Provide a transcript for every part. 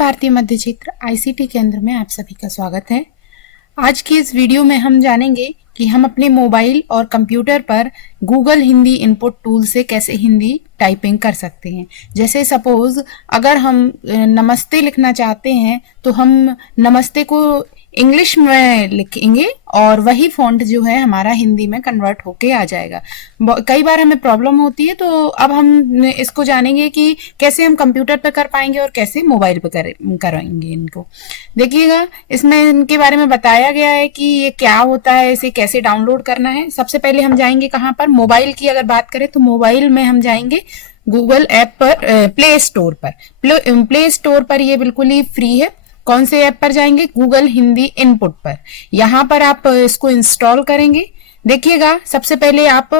भारतीय मध्य क्षेत्र आईसीटी केंद्र में आप सभी का स्वागत है। आज की इस वीडियो में हम जानेंगे कि हम अपने मोबाइल और कंप्यूटर पर गूगल हिंदी इनपुट टूल से कैसे हिंदी टाइपिंग कर सकते हैं। जैसे सपोज अगर हम नमस्ते लिखना चाहते हैं तो हम नमस्ते को इंग्लिश में लिखेंगे और वही फॉन्ट जो है हमारा हिंदी में कन्वर्ट होके आ जाएगा। कई बार हमें प्रॉब्लम होती है, तो अब हम इसको जानेंगे कि कैसे हम कंप्यूटर पे कर पाएंगे और कैसे मोबाइल पे करेंगे इनको। देखिएगा, इसमें इनके बारे में बताया गया है कि ये क्या होता है, इसे कैसे डाउनलोड करना है। सबसे पहले हम जाएंगे कहाँ पर, मोबाइल की अगर बात करें तो मोबाइल में हम जाएंगे गूगल ऐप पर, प्ले स्टोर पर। प्ले स्टोर पर ये बिल्कुल ही फ्री है। कौन से ऐप पर जाएंगे? गूगल हिंदी इनपुट पर। यहाँ पर आप इसको इंस्टॉल करेंगे। देखिएगा, सबसे पहले आप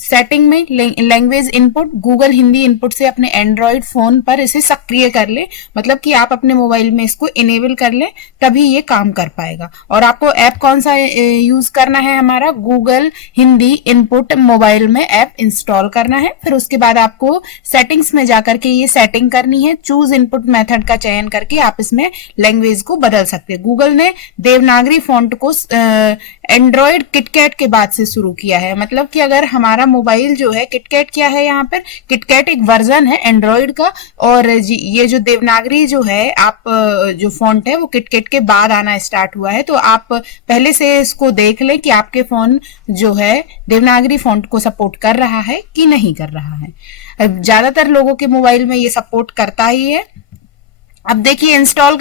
सेटिंग में language input Google Hindi input से अपने एंड्रॉइड फोन पर इसे सक्रिय कर ले, मतलब कि आप अपने मोबाइल में इसको इनेबल कर ले, तभी ये काम कर पाएगा। और आपको ऐप कौन सा यूज करना है? हमारा गूगल हिंदी इनपुट मोबाइल में ऐप इंस्टॉल करना है। फिर उसके बाद आपको सेटिंग्स में जाकर के ये सेटिंग करनी है। चूज इनपुट मेथड का चयन करके आप इसमें लैंग्वेज को बदल सकते हैं। गूगल ने देवनागरी फॉन्ट को एंड्रॉइड किटकैट के बाद से शुरू किया है। मतलब कि अगर हमारा मोबाइल जो है, किटकैट क्या है यहाँ पर? किटकैट एक वर्जन है एंड्रॉइड का, और ये जो देवनागरी जो है आप जो फॉन्ट है वो किटकैट के बाद आना स्टार्ट हुआ है। तो आप पहले से इसको देख लें कि आपके फोन जो है देवनागरी फॉन्ट को सपोर्ट कर रहा है कि नहीं कर रहा है। ज्यादातर लोगों के मोबाइल में ये सपोर्ट करता ही है। अब देखिए, इंस्टॉल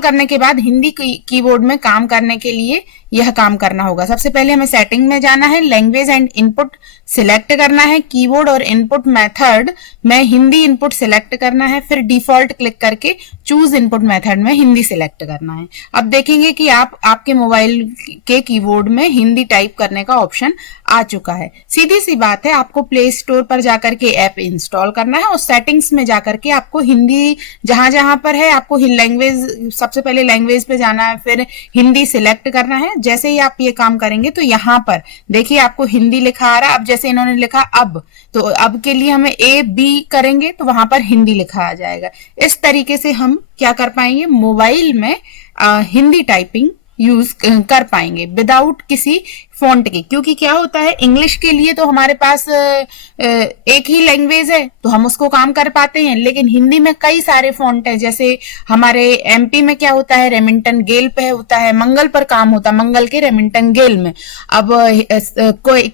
करने के बाद हिंदी कीबोर्ड में काम करने के लिए यह काम करना होगा। सबसे पहले हमें सेटिंग में जाना है, लैंग्वेज एंड इनपुट सिलेक्ट करना है, कीबोर्ड और इनपुट मेथड में हिंदी इनपुट सिलेक्ट करना है, फिर डिफॉल्ट क्लिक करके चूज इनपुट मेथड में हिंदी सिलेक्ट करना है। अब देखेंगे कि आपके मोबाइल के कीबोर्ड में हिंदी टाइप करने का ऑप्शन आ चुका है। सीधी सी बात है, आपको प्ले स्टोर पर जाकर के ऐप इंस्टॉल करना है और सेटिंग्स में जाकर के आपको हिंदी जहां पर है आपको लैंग्वेज, सबसे पहले लैंग्वेज पे जाना है, फिर हिंदी सिलेक्ट करना है। जैसे ही आप ये काम करेंगे तो यहाँ पर देखिए आपको हिंदी लिखा आ रहा है। अब जैसे इन्होंने लिखा अब, तो अब के लिए हमें A-B करेंगे तो वहां पर हिंदी लिखा आ जाएगा। इस तरीके से हम क्या कर पाएंगे, मोबाइल में हिंदी टाइपिंग यूज कर पाएंगे विदाउट किसी फॉन्ट के। क्योंकि क्या होता है, इंग्लिश के लिए तो हमारे पास एक ही लैंग्वेज है तो हम उसको काम कर पाते हैं, लेकिन हिंदी में कई सारे फॉन्ट है। जैसे हमारे एमपी में क्या होता है, रेमिंगटन गेल पे होता है, मंगल पर काम होता है, मंगल के रेमिंगटन गेल में। अब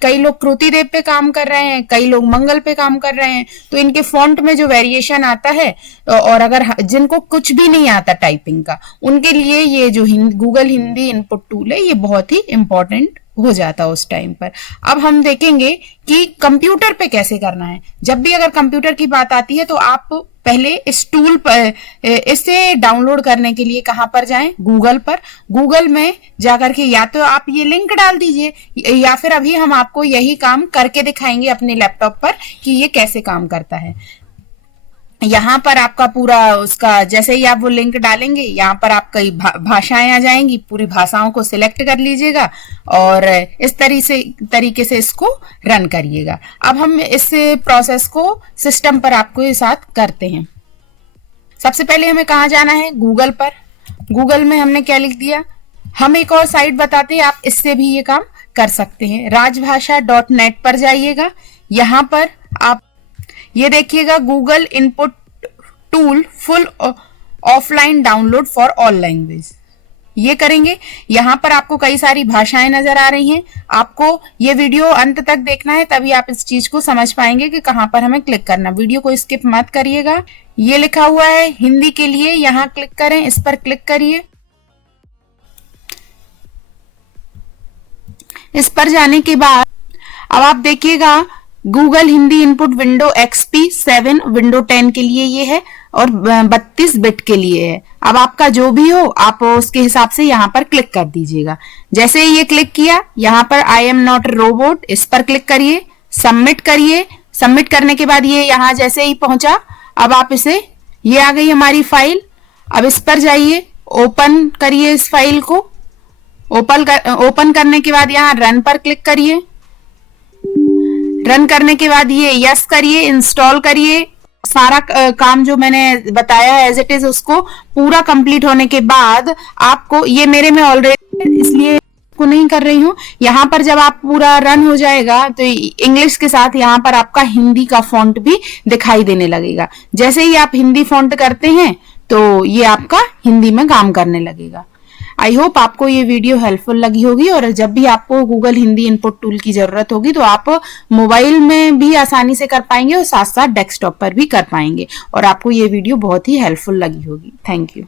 कई लोग कृतिदेव पे काम कर रहे हैं, कई लोग मंगल पे काम कर रहे हैं, तो इनके फॉन्ट में जो वेरिएशन आता है, और अगर जिनको कुछ भी नहीं आता टाइपिंग का, उनके लिए ये जो गूगल हिंदी इनपुट टूल है ये बहुत ही इंपॉर्टेंट हो जाता है उस टाइम पर। अब हम देखेंगे कि कंप्यूटर पे कैसे करना है। जब भी अगर कंप्यूटर की बात आती है तो आप पहले इस टूल पर, इसे डाउनलोड करने के लिए कहां पर जाएं? गूगल पर। गूगल में जाकर के या तो आप ये लिंक डाल दीजिए, या फिर अभी हम आपको यही काम करके दिखाएंगे अपने लैपटॉप पर कि ये कैसे काम करता है। यहाँ पर आपका पूरा उसका, जैसे ही आप वो लिंक डालेंगे, यहाँ पर आप कई भाषाएं आ जाएंगी, पूरी भाषाओं को सिलेक्ट कर लीजिएगा और इस तरीके से इसको रन करिएगा। अब हम इस प्रोसेस को सिस्टम पर आपको साथ करते हैं। सबसे पहले हमें कहाँ जाना है? गूगल पर। गूगल में हमने क्या लिख दिया, हम एक और साइट बताते हैं, आप इससे भी ये काम कर सकते हैं। राजभाषा.net पर जाइएगा। यहाँ पर आप ये देखिएगा, Google input tool full offline download for all language, ये करेंगे। यहाँ पर आपको कई सारी भाषाएं नजर आ रही हैं। आपको ये वीडियो अंत तक देखना है, तभी आप इस चीज को समझ पाएंगे कि कहाँ पर हमें क्लिक करना। वीडियो को स्किप मत करिएगा। ये लिखा हुआ है हिंदी के लिए, यहाँ क्लिक करें, इस पर क्लिक करिए। इस पर जाने के बाद अब आप देखिएगा Google Hindi input window XP 7 window 10 के लिए ये है और 32 बिट के लिए है। अब आपका जो भी हो आप उसके हिसाब से यहाँ पर क्लिक कर दीजिएगा। जैसे ही ये क्लिक किया, यहाँ पर आई एम नॉट रोबोट, इस पर क्लिक करिए, सबमिट करिए। सबमिट करने के बाद ये यहाँ जैसे ही पहुंचा, अब आप इसे, ये आ गई हमारी फाइल। अब इस पर जाइए, ओपन करिए इस फाइल को। ओपन करने के बाद यहाँ रन पर क्लिक करिए। रन करने के बाद ये यस करिए, इंस्टॉल करिए सारा काम जो मैंने बताया एज इट इज उसको पूरा कंप्लीट होने के बाद आपको, ये मेरे में ऑलरेडी इसलिए को नहीं कर रही हूँ, यहाँ पर जब आप पूरा रन हो जाएगा तो इंग्लिश के साथ यहाँ पर आपका हिंदी का फॉन्ट भी दिखाई देने लगेगा। जैसे ही आप हिंदी फॉन्ट करते हैं तो ये आपका हिंदी में काम करने लगेगा। आई होप आपको ये वीडियो हेल्पफुल लगी होगी, और जब भी आपको गूगल हिंदी इनपुट टूल की जरूरत होगी तो आप मोबाइल में भी आसानी से कर पाएंगे और साथ साथ डेस्कटॉप पर भी कर पाएंगे, और आपको ये वीडियो बहुत ही हेल्पफुल लगी होगी। Thank you.